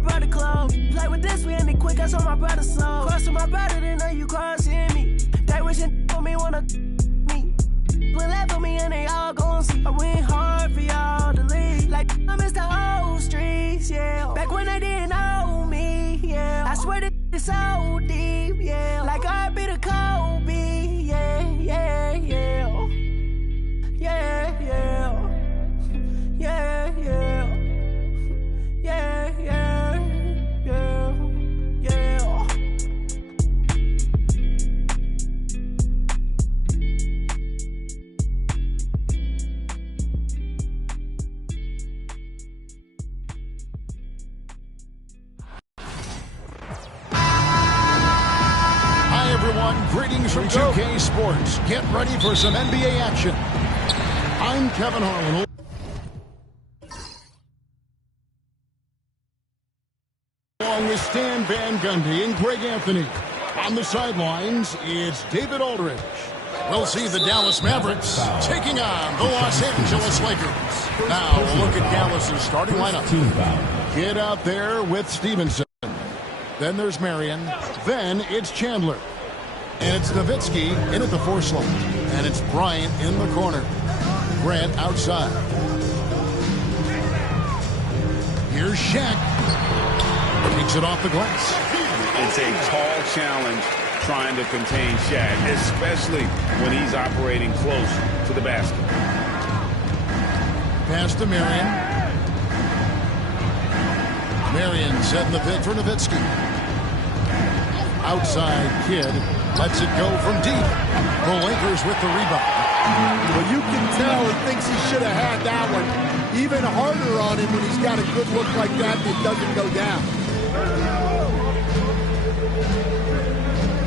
brother clothes. Play with this, we ended quick, I saw my brother's soul. Cross to my brother, then know you crossing me. They wishing for me, wanna me. Split left for me, and they all gon' see. I went hard for y'all to leave. Like, I miss the old streets, yeah. Back when they didn't know me, yeah. I swear that it's so deep, yeah. Like, I be the Kobe, yeah, yeah, yeah. Yeah, yeah. Yeah, yeah. Yeah, yeah, yeah, yeah. Hi, everyone. Greetings from 2K Sports. Get ready for some NBA action. I'm Kevin Harlan. Along with Stan Van Gundy and Greg Anthony. On the sidelines, it's David Aldridge. We'll see the Dallas Mavericks taking on the Los Angeles Lakers. Now, we'll look at Dallas's starting lineup. Get out there with Stevenson. Then there's Marion. Then it's Chandler. And it's Nowitzki in at the 4 slot. And it's Bryant in the corner. Grant outside. Here's Shaq. Takes it off the glass. It's a tall challenge trying to contain Shaq, especially when he's operating close to the basket. Pass to Marion. Marion setting the pick for Nowitzki. Outside Kidd lets it go from deep. The Lakers with the rebound. Well, you can tell he thinks he should have had that one. Even harder on him when he's got a good look like that doesn't go down.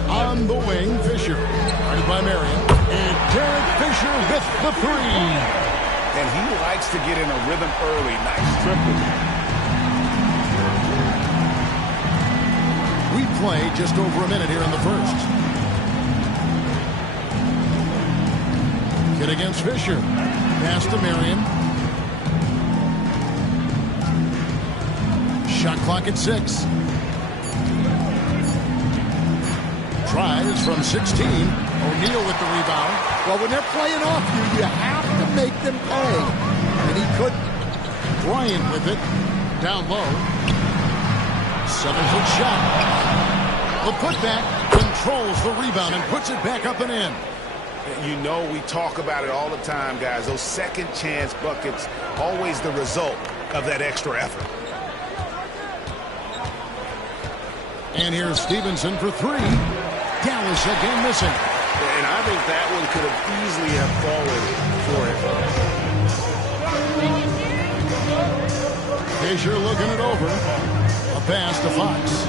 On the wing, Fisher. Guarded by Marion. And Derek Fisher with the 3. And he likes to get in a rhythm early. Nice triple. We play just over a minute here in the first. Kidd against Fisher. Pass to Marion. Shot clock at 6. Tries from 16. O'Neal with the rebound. Well, when they're playing off you, you have to make them pay. And he couldn't. Bryant with it. Down low. 7-foot shot. The putback controls the rebound and puts it back up and in. You know, we talk about it all the time, guys. Those second chance buckets, always the result of that extra effort. And here's Stevenson for 3. Dallas again missing. And I think that one could have easily have fallen for him. Fisher looking it over. A pass to Fox.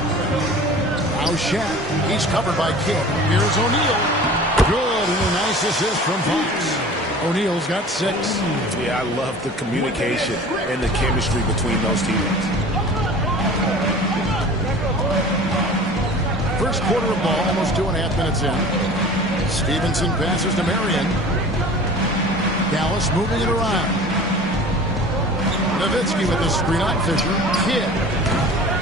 Now Shaq. He's covered by Kidd. Here's O'Neal. Good, and a nice assist from Fox. O'Neal's got 6. Yeah, I love the communication and the chemistry between those teammates. First quarter of ball, almost 2.5 minutes in. Stevenson passes to Marion. Dallas moving it around. Nowitzki with the screen on Fisher. Kidd.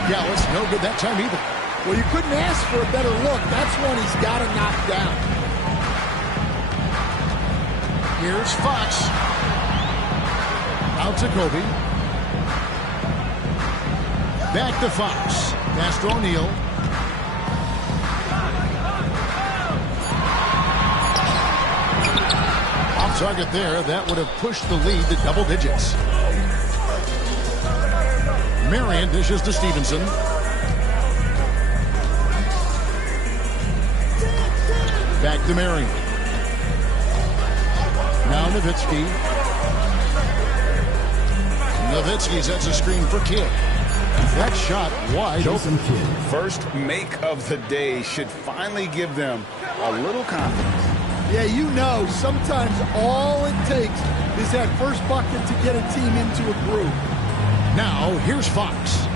Dallas no good that time either. Well, you couldn't ask for a better look. That's one he's got to knock down. Here's Fox. Out to Kobe. Back to Fox. Pass to O'Neal. Off target there. That would have pushed the lead to double digits. Marion dishes to Stevenson. Back to Marion. Now Nowitzki. Nowitzki sets a screen for Kidd. That shot wide open. First make of the day should finally give them a little confidence. Yeah, you know, sometimes all it takes is that first bucket to get a team into a groove. Now, here's Fox.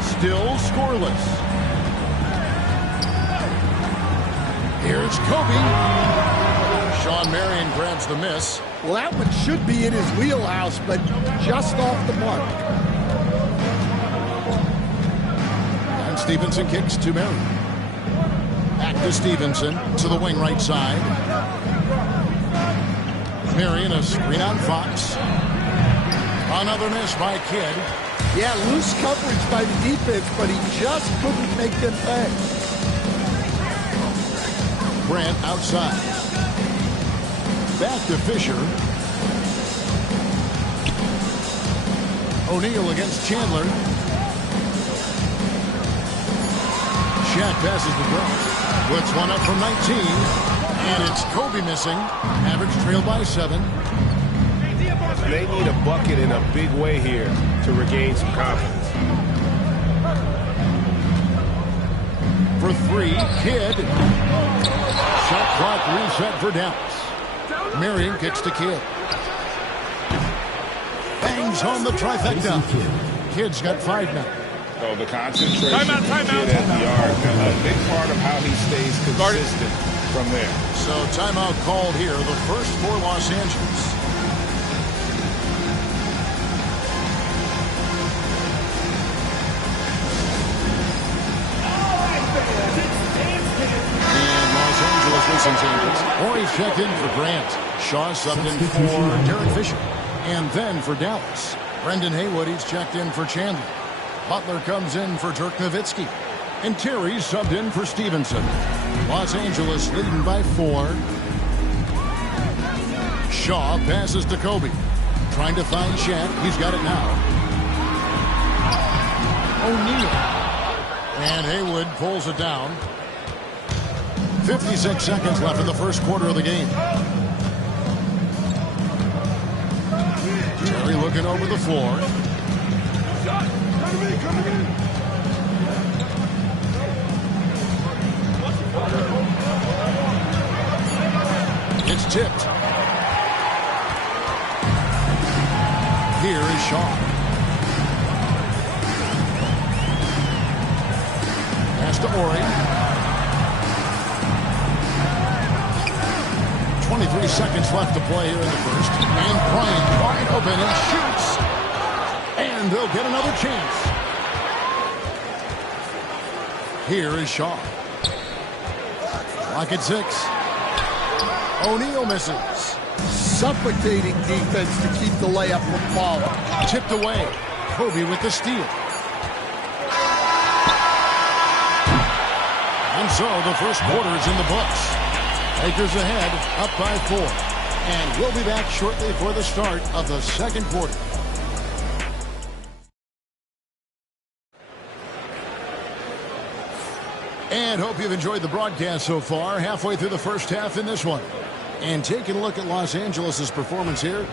Still scoreless. Here's Kobe. Shawn Marion grabs the miss. Well, that one should be in his wheelhouse, but just off the mark. Stevenson kicks to Marion. Back to Stevenson to the wing right side. Marion, a screen on Fox. Another miss by Kidd. Yeah, loose coverage by the defense, but he just couldn't make them pay. Grant outside. Back to Fisher. O'Neal against Chandler. Shaq passes the draw. Puts one up from 19. And it's Kobe missing. Mavericks trailed by 7. They need a bucket in a big way here to regain some confidence. For 3, Kidd. Shot clock reset for Dallas. Marion kicks to Kidd. Bangs home the trifecta. Kidd's got 5 now. So the concentration timeout. at the arc, a big part of how he stays consistent from there. So timeout called here, the first for Los Angeles. And Los Angeles with some changes. Horry's checked in for Grant. Shaw subbed in for Derek Fisher. And then for Dallas, Brendan Haywood, he's checked in for Chandler. Butler comes in for Dirk Nowitzki. And Terry subbed in for Stevenson. Los Angeles leading by 4. Shaw passes to Kobe. Trying to find Shaq. He's got it now. O'Neal. And Haywood pulls it down. 56 seconds left in the first quarter of the game. Terry looking over the floor. It's tipped. Here is Shaw. Pass to Horry. 23 seconds left to play here in the first. And Bryant wide open and shoots. And they'll get another chance. Here is Shaw. Clock at 6. O'Neal misses. Suffocating defense to keep the layup from falling. Tipped away. Kobe with the steal. And so the first quarter is in the books. Lakers ahead, up by 4. And we'll be back shortly for the start of the second quarter. And hope you've enjoyed the broadcast so far. Halfway through the first half in this one. And taking a look at Los Angeles' performance here.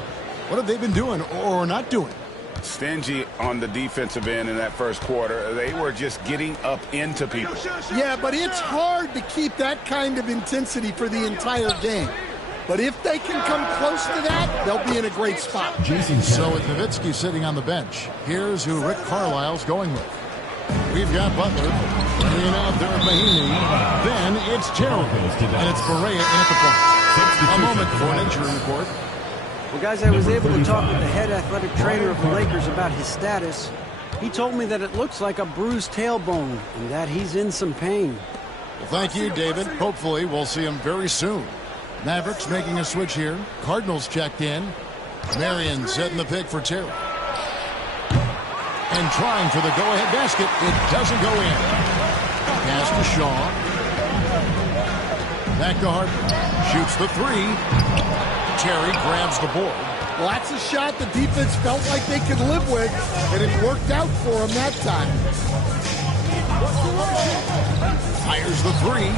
What have they been doing or not doing? Stingy on the defensive end in that first quarter. They were just getting up into people. Yeah, but it's hard to keep that kind of intensity for the entire game. But if they can come close to that, they'll be in a great spot. So with Nowitzki sitting on the bench, here's who Rick Carlisle's going with. We've got Butler, bringing out there at Mahinmi. Then it's Terry, and it's Barea in at the point. A moment for an injury report. Well, guys, I was able to talk with the head athletic trainer of the Lakers about his status. He told me that it looks like a bruised tailbone and that he's in some pain. Well, thank you, David. Hopefully we'll see him very soon. Mavericks making a switch here. Cardinals checked in. Marion setting the pick for Terry. And trying for the go-ahead basket. It doesn't go in. Pass to Shaw. Back to Harper. Shoots the 3. Terry grabs the board. Well, that's a shot the defense felt like they could live with, and it worked out for them that time. Fires the 3.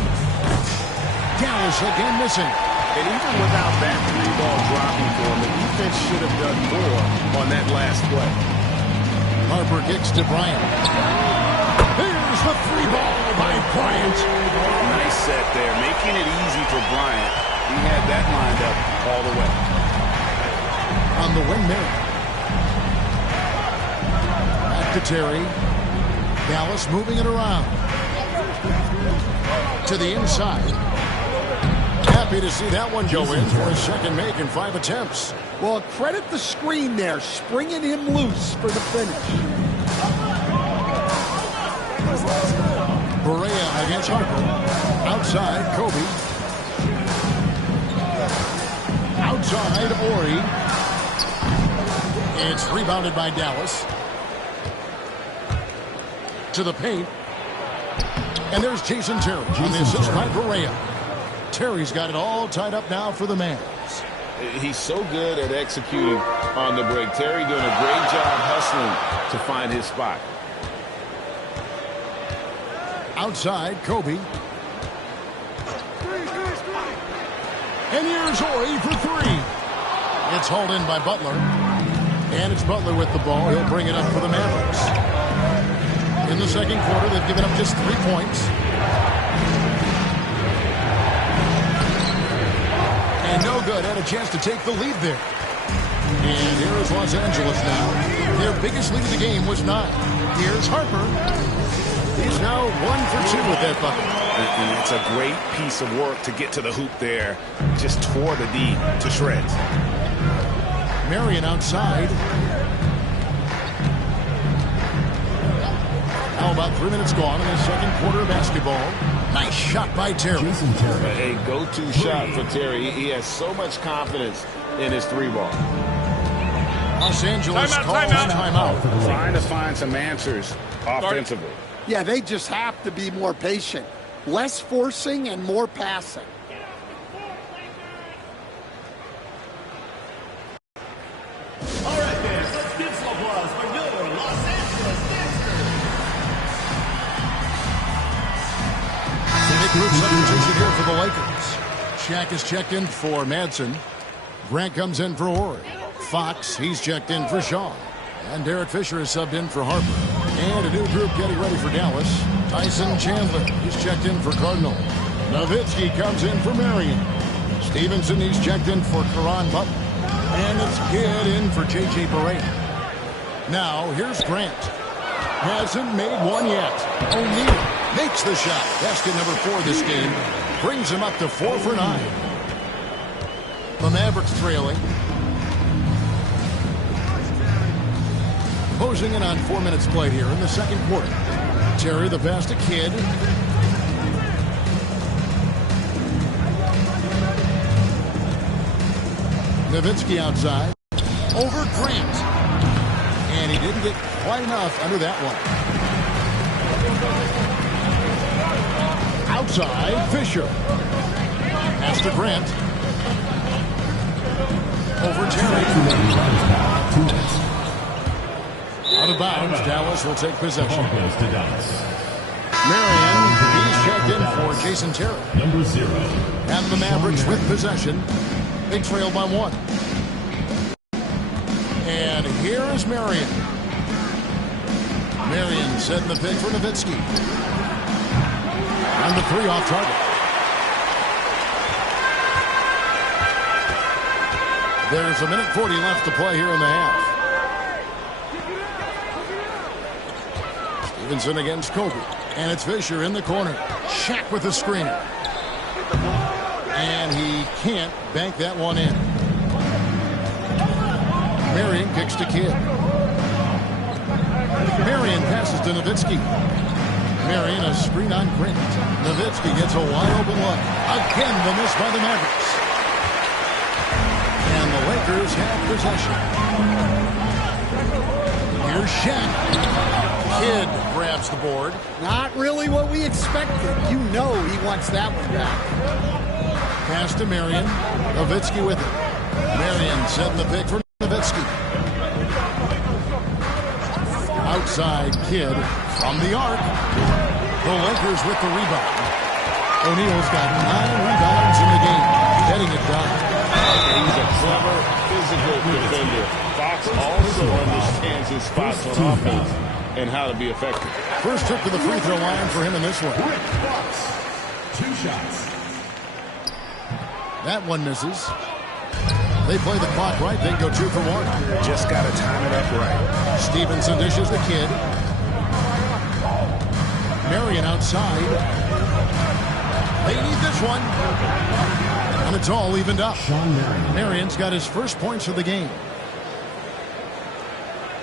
Dallas again missing. And even without that 3-ball dropping for him, the defense should have done more on that last play. Harper kicks to Bryant. Here's the 3-ball by Bryant. Nice set there, making it easy for Bryant. He had that lined up all the way. On the wing there. Back to Terry. Dallas moving it around. To the inside. Happy to see that one go in for a second make in 5 attempts. Well, credit the screen there, springing him loose for the finish. Here's Harper. Outside, Kobe. Outside, Ori. It's rebounded by Dallas. To the paint. And there's Jason Terry on the assist by Correa. Terry's got it all tied up now for the Mavs. He's so good at executing on the break. Terry doing a great job hustling to find his spot. Outside, Kobe. And here's Ori for three. It's hauled in by Butler. And it's Butler with the ball. He'll bring it up for the Mavericks. In the second quarter, they've given up just 3 points. And no good. Had a chance to take the lead there. And here is Los Angeles now. Their biggest lead of the game was 9. Here's Harper. He's now 1 for 2 with that bucket. And it's a great piece of work to get to the hoop there. Just tore the D to shreds. Marion outside. Now about 3 minutes gone in the second quarter of basketball. Nice shot by Terry. A go-to shot for Terry. He has so much confidence in his 3-ball. Los Angeles calls timeout. Trying to find some answers offensively. Yeah, they just have to be more patient. Less forcing and more passing. All right, fans, let's give some applause for your Los Angeles Gangsters. Big group substitution here for the Lakers. Shaq is checked in for Madsen. Grant comes in for Ori. Fox, he's checked in for Shaw. And Derek Fisher is subbed in for Harper. And a new group getting ready for Dallas. Tyson Chandler, he's checked in for Cardinal. Nowitzki comes in for Marion. Stevenson, he's checked in for Caron Butler. And it's Kidd in for J.J. Barea. Now, here's Grant. Hasn't made one yet. O'Neal makes the shot. Basket number 4 this game. Brings him up to 4 for 9. The Mavericks trailing. Closing in on 4 minutes played here in the second quarter. Terry the pass to Kidd. Nowitzki outside. Over Grant. And he didn't get quite enough under that one. Outside, Fisher. Pass to Grant. Over Terry. Out of bounds, Dallas will take possession. Marion, he's checked in for Jason Terry. Number 0. And the Mavericks with possession. They trail by 1. And here is Marion. Marion setting the pick for Nowitzki. And the 3 off target. There's 1:40 left to play here in the half. Stevenson against Kobe. And it's Fisher in the corner. Shaq with the screener. And he can't bank that one in. Marion kicks to Kidd. Marion passes to Nowitzki. Marion a screen on Grant. Nowitzki gets a wide open look. Again the miss by the Mavericks. And the Lakers have possession. Here's Shaq. Kidd grabs the board. Not really what we expected. You know he wants that one back. Pass to Marion. Nowitzki with it. Marion setting the pick for Nowitzki. Outside Kidd from the arc. The Lakers with the rebound. O'Neal's got 9 rebounds in the game. Heading it down. He's a clever physical defender. Fox also understands his spots on offense and how to be effective. First trip to the free throw line for him in this one. 2 shots. That one misses. They play the clock right, they go 2 for 1. Just got to time it up right. Stevenson dishes the Kidd. Marion outside. They need this one. And it's all evened up. Marion's got his first points of the game.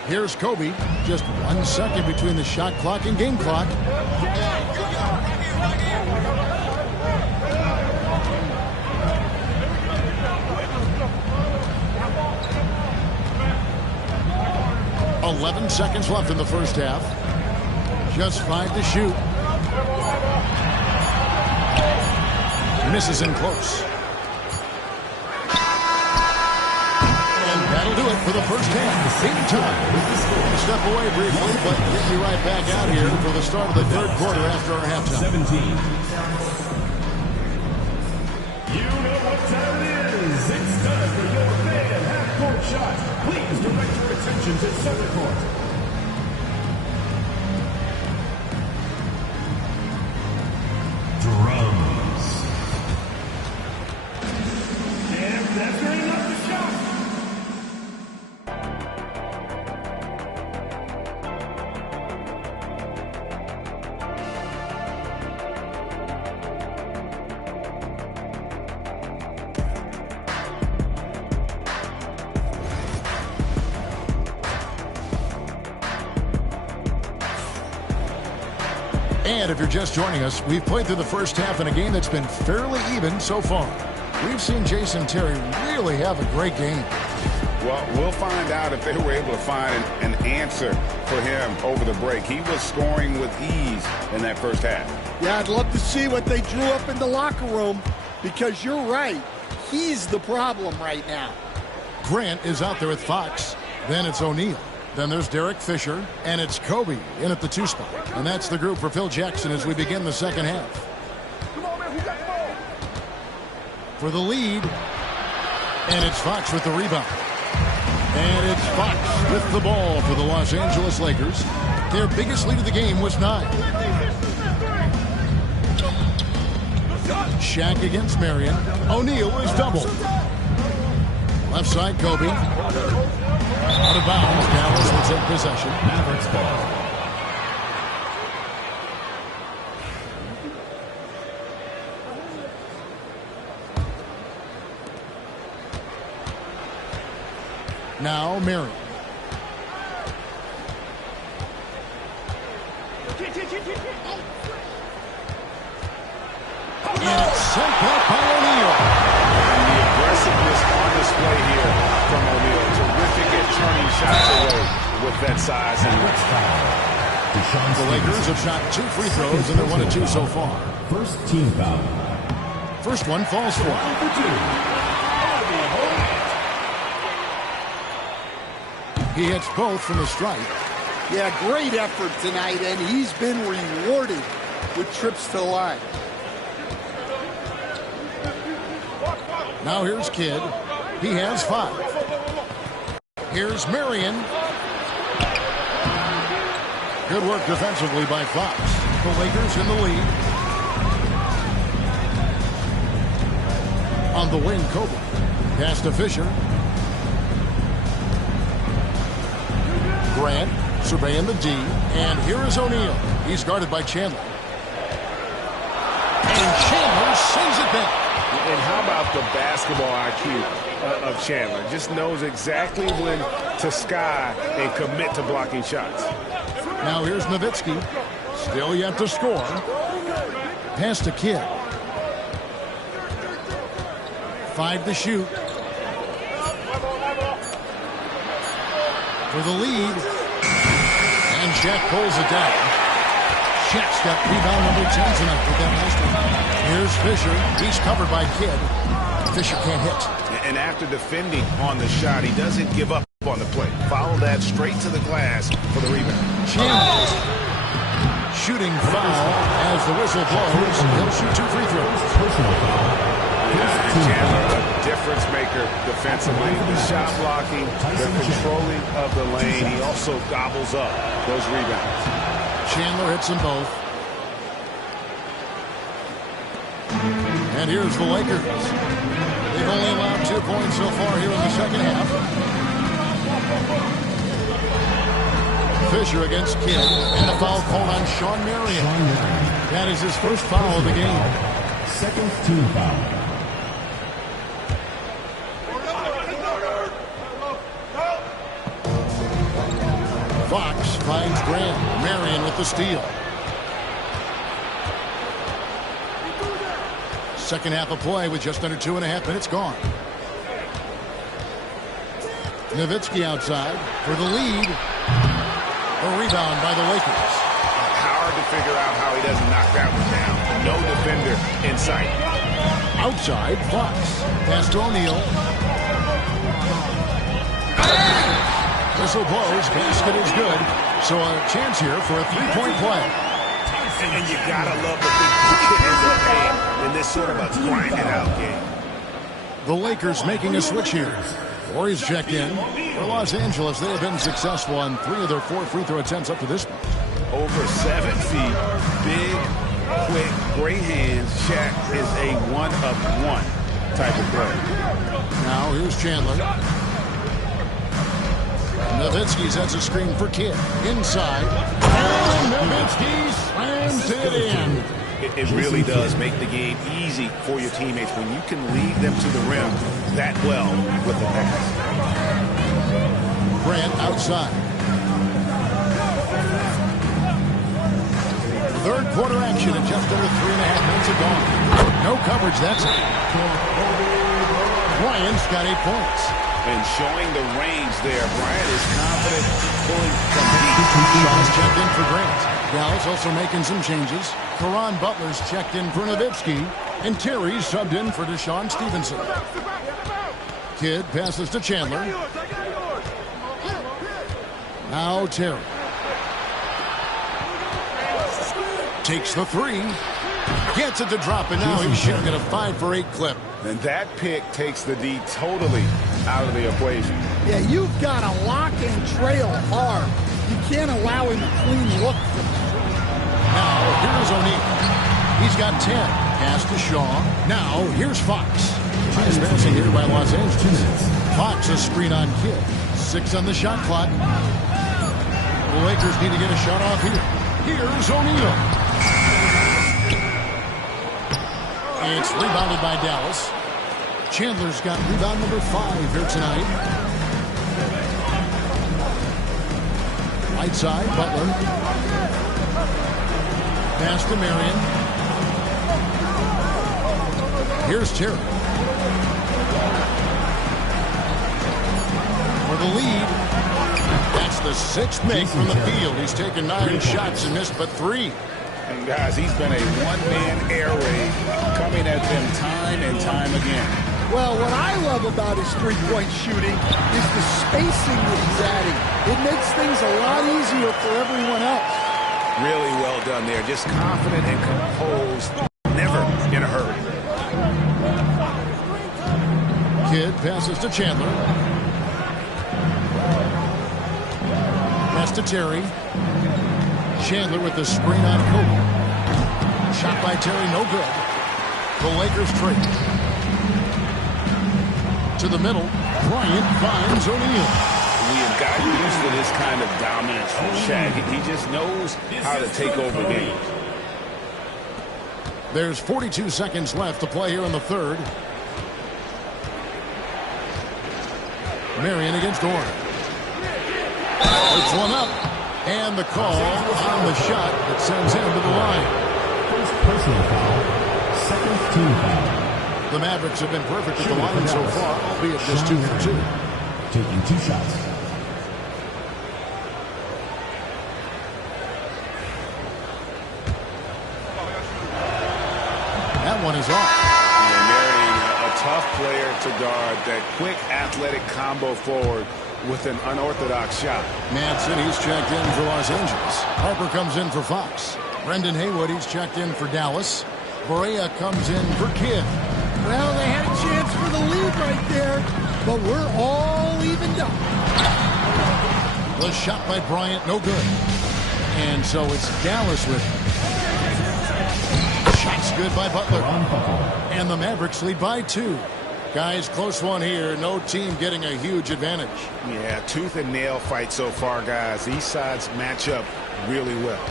Here's Kobe. Just 1 second between the shot clock and game clock. 11 seconds left in the first half. Just 5 to shoot. Misses in close. And that'll do it for the first half. In time. Step away briefly, but get you right back out here for the start of the third quarter after our halftime. 17. You know what time it is. It's time for your fan half-court shot. Please direct your attention to center court. Drums. And that's very enough to shot. And if you're just joining us, we've played through the first half in a game that's been fairly even so far. We've seen Jason Terry really have a great game. Well, we'll find out if they were able to find an answer for him over the break. He was scoring with ease in that first half. Yeah, I'd love to see what they drew up in the locker room, because you're right. He's the problem right now. Grant is out there with Fox. Then it's O'Neal. Then there's Derek Fisher, and it's Kobe in at the 2 spot. And that's the group for Phil Jackson as we begin the second half. For the lead, and it's Fox with the rebound. And it's Fox with the ball for the Los Angeles Lakers. Their biggest lead of the game was 9. Shaq against Marion. O'Neal is doubled. Left side, Kobe. Out of bounds, Dallas will take possession. Mavericks ball. Now Marion. And it's sent back by O'Neal. And the aggressiveness on display here from O'Neal. Terrific at turning shots away with that size and width. The Lakers have shot 2 free throws, and they're 1 of 2 so far. First team foul. First one falls for him. He hits both from the stripe. Yeah, great effort tonight, and he's been rewarded with trips to the line. Now here's Kidd. He has 5. Here's Marion. Good work defensively by Fox. The Lakers in the lead. On the wing, Kobe. Pass to Fisher. Grant surveying the D. And here is O'Neal. He's guarded by Chandler. And Chandler sends it back. And how about the basketball IQ of Chandler? Just knows exactly when to sky and commit to blocking shots. Now here's Nowitzki. Still yet to score. Pass to Kidd. 5 to shoot. For the lead. And Shaq pulls it down. Shaq's got rebound number 10 tonight with that last one. Here's Fisher. He's covered by Kidd. Fisher can't hit. And after defending on the shot, he doesn't give up on the play. Follow that straight to the glass for the rebound. Chandler. Shooting foul as the whistle blows. He'll shoot 2 free throws. Personal foul. Chandler, a difference maker defensively. The shot blocking, the controlling of the lane. He also gobbles up those rebounds. Chandler hits them both. And here's the Lakers. They've only allowed 2 points so far here in the second half. Fisher against Kidd. And a foul called on Shawn Marion. That is his first foul of the game. Second team foul. Fox finds Grant. Marion with the steal. Second half of play with just under 2.5 minutes gone. Nowitzki outside for the lead. rebound by the Lakers. Hard to figure out how he doesn't knock that one down. No defender in sight. Outside, Fox. Pass to O'Neal. Whistle blows. Basket is good. So a chance here for a three-point play. And you gotta love the big bucket in the paint in this sort of a grind-it-out game. The Lakers making a switch here. Warriors checked in. For Los Angeles, they have been successful on 3 of their 4 free throw attempts up to this point. Over 7 feet, big, quick, great hands. Shaq is a one-of-one type of player. Now here's Chandler. Nowitzki sets a screen for Kidd. Inside. And Nowitzki slams it in. It really does make the game easy for your teammates when you can lead them to the rim that well with the pass. Grant outside. Third quarter action at just under 3.5 minutes of gone. No coverage, that's it. Bryant's got 8 points. And showing the range there, Bryant is confident pulling from deep. Shaw's checked in for Grant. Dallas also making some changes. Caron Butler's checked in for Nowitzki. And Terry's subbed in for Deshaun Stevenson. Kidd passes to Chandler. Now Terry. Takes the 3. Gets it to drop, and now he's shooting at a 5 for 8 clip. And that pick takes the D totally out of the equation. Yeah, you've got to lock and trail hard. You can't allow him a clean look from the street. Now, here's O'Neal. He's got 10. Pass to Shaw. Now, here's Fox. Nice passing here by Los Angeles. Fox a screen on Kidd. 6 on the shot clock. The Lakers need to get a shot off here. Here's O'Neal. It's rebounded by Dallas. Chandler's got rebound number 5 here tonight. Right side, Butler. Pass to Marion. Here's Terry. For the lead. That's the 6th make from the field. He's taken 9 shots and missed but 3. And guys, he's been a one-man air raid coming at them time and time again. Well, what I love about his three-point shooting is the spacing that he's adding. It makes things a lot easier for everyone else. Really well done there. Just confident and composed. Never in a hurry. Kidd passes to Chandler. Pass to Terry. Chandler with the screen on Kobe. Shot by Terry, no good. The Lakers trade. To the middle, Bryant finds O'Neal. We have gotten used to this kind of dominance from Shaq. He just knows how to take over games. There's 42 seconds left to play here in the third. Marion against Orr. Puts one up. And the call on the shot that sends him to the line. First personal foul. Second team foul. The Mavericks have been perfect at the line so far, albeit just 2 for 2. Taking 2 shots. That one is off. And Marion, a tough player to guard. That quick athletic combo forward with an unorthodox shot. Mad City's checked in for Los Angeles. Harper comes in for Fox. Brendan Haywood, he's checked in for Dallas. Barea comes in for Kidd. Well, they had a chance for the lead right there, but we're all evened up. The shot by Bryant, no good. And so it's Dallas with it. Shot's good by Butler. And the Mavericks lead by 2. Guys, close one here. No team getting a huge advantage. Yeah, tooth and nail fight so far, guys. These sides match up really well.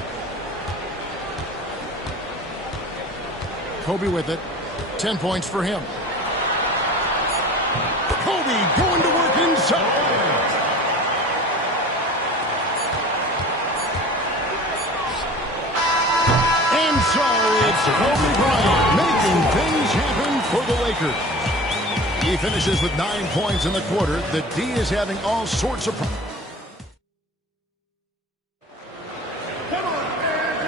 Kobe with it. 10 points for him. Kobe going to work inside. And so it's Kobe Bryant making things happen for the Lakers. He finishes with 9 points in the quarter. The D is having all sorts of problems.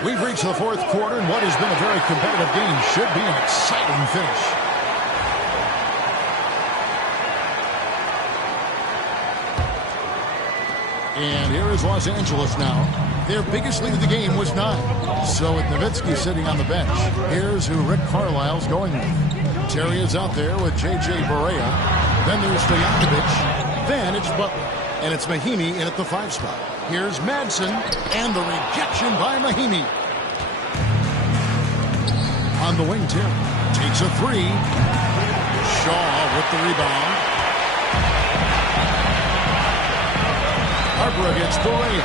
We've reached the fourth quarter, and what has been a very competitive game should be an exciting finish. And here is Los Angeles now. Their biggest lead of the game was 9. So with Nowitzki sitting on the bench, here's who Rick Carlisle's going with. Terry is out there with J.J. Barea. Then there's Stojakovic. Then it's Butler. And it's Mahinmi in at the 5 spot. Here's Madsen. And the rejection by Mahinmi. On the wing, Terry takes a 3. Shaw with the rebound. Harper against Barea.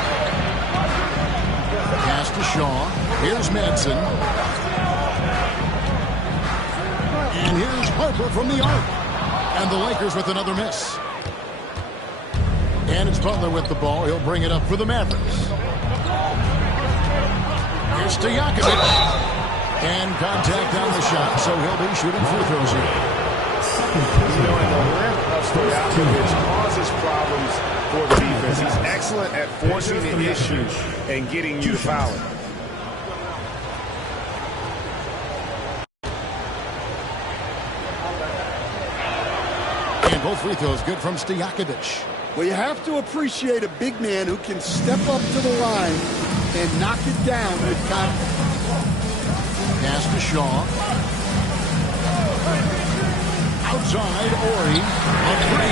Pass to Shaw. Here's Madsen. And here's Harper from the arc. And the Lakers with another miss. And it's Butler with the ball. He'll bring it up for the Mavericks. Here's Stojakovic. And contact on the shot, so he'll be shooting free throws here. You know, and the length of Stojakovic causes problems for the defense. He's excellent at forcing the issue and getting you to foul it. And both free throws good from Stojakovic. Well, you have to appreciate a big man who can step up to the line and knock it down with confidence. Pass to Shaw. Outside, Ori. A 3.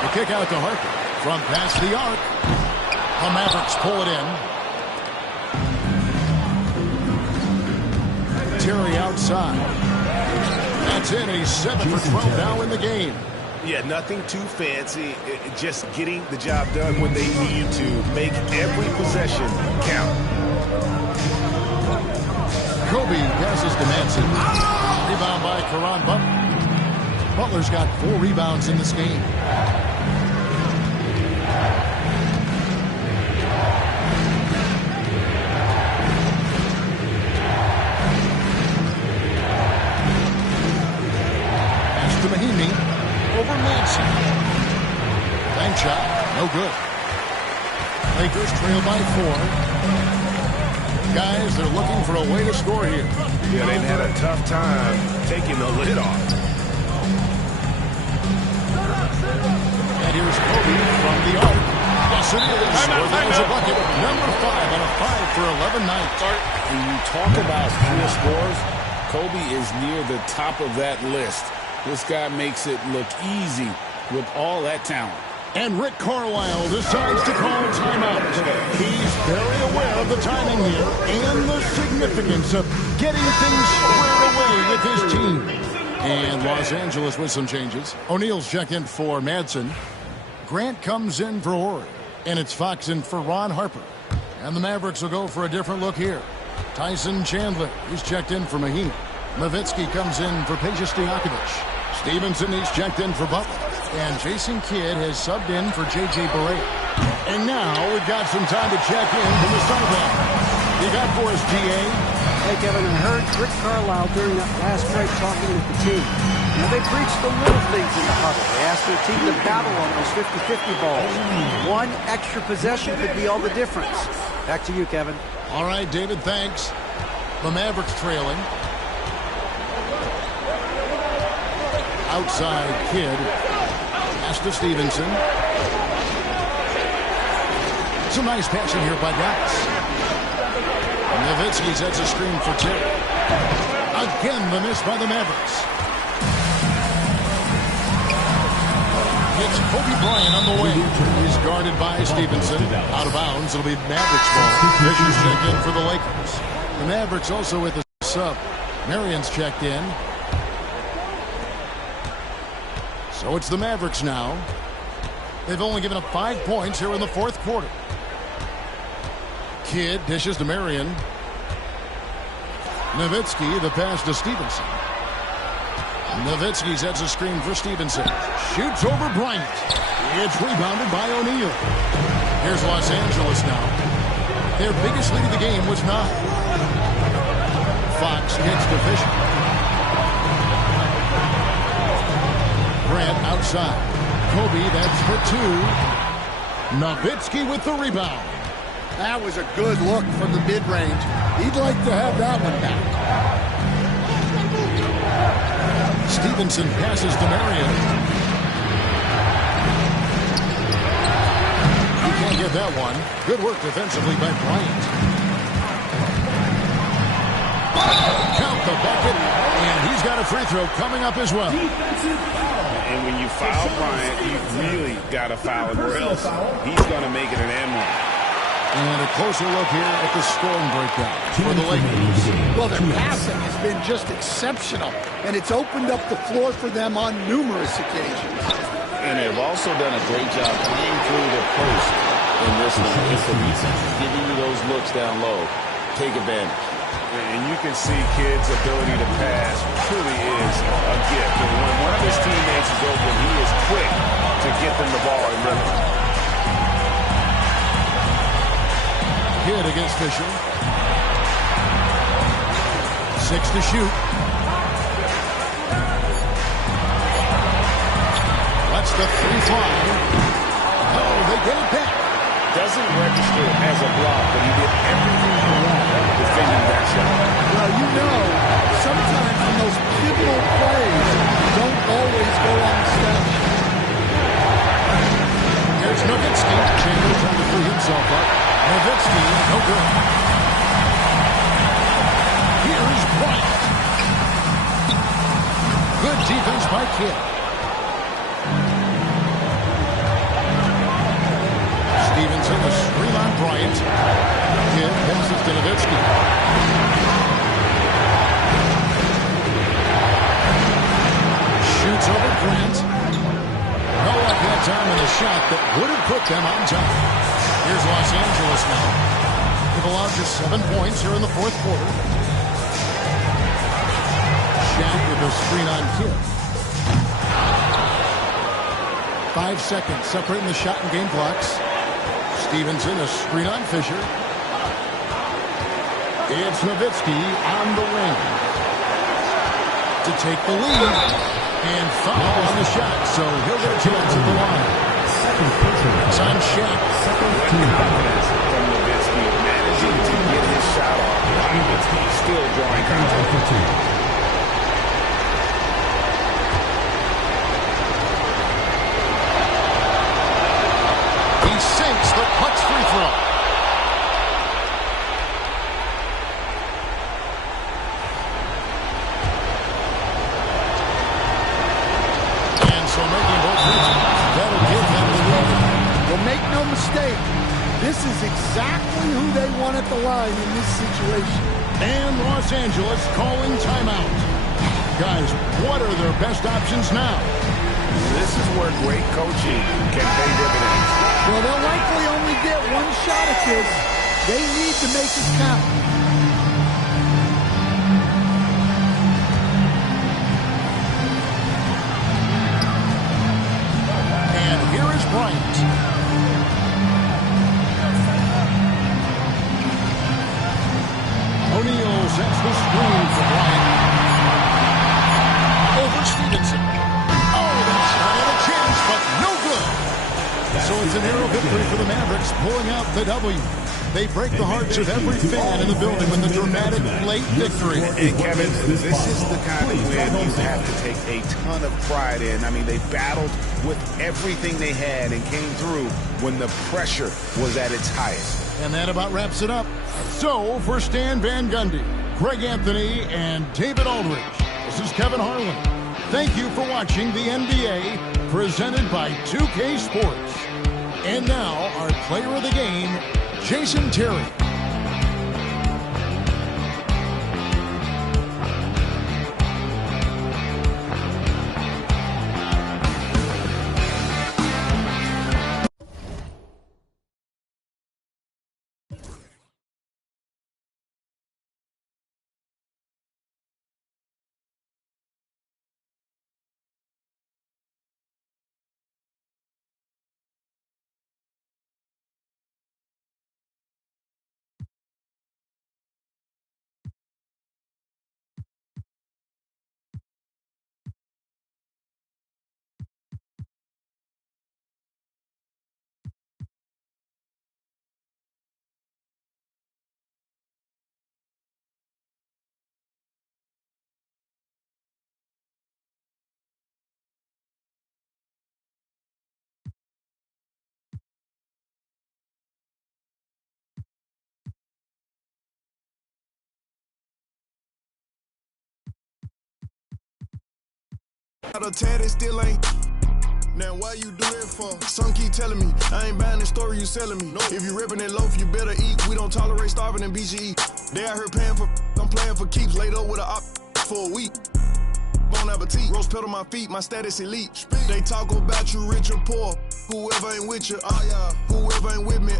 The kick out to Harper. From past the arc. The Mavericks pull it in. Terry outside. That's it. He's 7 for 12 now in the game. Yeah, nothing too fancy. Just getting the job done when they need to. Make every possession count. Kobe passes to Madsen. Rebound by Caron Butler. Butler's got 4 rebounds in this game. Pass to Mahinmi. Over Madsen. Bank shot. No good. Lakers trail by 4. Guys, they're looking for a way to score here. Yeah, they've had a tough time taking the lid off. And here's Kobe from the arc. Yes, it is. There's a bucket. Number 5 on a 5 for 11 night. When you talk about pure scores, Kobe is near the top of that list. This guy makes it look easy with all that talent. And Rick Carlisle decides to call timeout. He's very aware of the timing here and the significance of getting things squared away with his team. And Los Angeles with some changes. O'Neal's checked in for Madsen. Grant comes in for Ori. And it's Fox in for Ron Harper. And the Mavericks will go for a different look here. Tyson Chandler, he's checked in for Mahinmi. Nowitzki comes in for Peja Stojakovic. Stevenson, he's checked in for Butler. And Jason Kidd has subbed in for J.J. Barea. And now we've got some time to check in from the sideline. You got for us, G.A.? Hey, Kevin, I heard Rick Carlisle during that last break talking with the team. Now, they preached the little things in the huddle. They asked their team to battle on those 50-50 balls. One extra possession could be all the difference. Back to you, Kevin. All right, David, thanks. The Mavericks trailing. Outside, Kidd. Pass to Stevenson. Some nice passing here by Dallas. Nowitzki sets a screen for Terry. Again, the miss by the Mavericks. It's Kobe Bryant on the way. He's guarded by Stevenson. Out of bounds. It'll be Mavericks ball. Fisher's checked in for the Lakers. The Mavericks also with a sub. Marion's checked in. So it's the Mavericks now. They've only given up 5 points here in the fourth quarter. Kidd dishes to Marion. Nowitzki, the pass to Stevenson. Nowitzki sets a screen for Stevenson. Shoots over Bryant. It's rebounded by O'Neal. Here's Los Angeles now. Their biggest lead of the game was 9. Fox kicks to Fisher. Grant outside. Kobe, that's for 2. Nowitzki with the rebound. That was a good look from the mid-range. He'd like to have that one back. Stevenson passes to Marion. He can't get that one. Good work defensively by Bryant. Count the bucket, and he's got a free throw coming up as well. And when you foul Bryant, you really got to foul him, or else he's going to make it an M1. And a closer look here at the scoring breakdown for the Lakers. Well, their passing has been just exceptional, and it's opened up the floor for them on numerous occasions. And they've also done a great job playing through the post in this one. Giving you those looks down low. Take advantage. And you can see kids' ability to pass truly is a gift. And when one of his teammates is open, he is quick to get them the ball in rhythm. Kidd against Fisher. 6 to shoot. That's the 3 fly. Oh, they get it back. Doesn't register as a block, but he did everything he wanted defending that shot. Well, you know, sometimes in those pivotal plays, don't always go on the stat sheet. Here's Nowitzki. Chambers trying to free himself up. Nowitzki, no good. Here's Bryant. Good defense by Kidd. Stevenson, a screen on Bryant. Kidd passes to Nowitzki. Shoots over Grant. No luck that time in the shot that would have put them on top. Here's Los Angeles now. They've allowed just 7 points here in the fourth quarter. Shaq with a screen on Kidd. 5 seconds separating the shot and game clocks. Stevenson, a screen on Fisher. It's Nowitzki on the wing to take the lead and foul on the shot, so he'll get a chance at the line. It's on Shaq. Confidence from Nowitzki, managing to get his shot off while still drawing contact. He sinks the clutch free throw. And so making both free throws, that'll give them the lead. Well, make no mistake, this is exactly who they want at the line in this situation. And Los Angeles calling timeout. Guys, what are their best options now? This is where great coaching can pay dividends. Well, they'll likely only get one shot at this. They need to make it count. And here is Bryant. O'Neal sets the screen for Bryant. Over Stevenson. Oh, that shot had a chance, but no good. So it's a narrow victory for the Mavericks, pulling out the W. They break the hearts of every fan in the building with a dramatic late victory. And Kevin, this is the kind of win you have to take a ton of pride in. I mean, they battled with everything they had and came through when the pressure was at its highest. And that about wraps it up. So, for Stan Van Gundy, Greg Anthony, and David Aldridge, this is Kevin Harlan. Thank you for watching the NBA, presented by 2K Sports. And now, our player of the game, Jason Terry. Got a tad, it still ain't. Now why you do that for? Some keep telling me I ain't buying the story you selling me. No. If you ripping that loaf, you better eat. We don't tolerate starving in BGE. They out here paying for, I'm playing for keeps. Laid up with a op for a week. Bon appetit, rose pedal my feet, my status elite. They talk about you rich or poor. Whoever ain't with you, whoever ain't with me.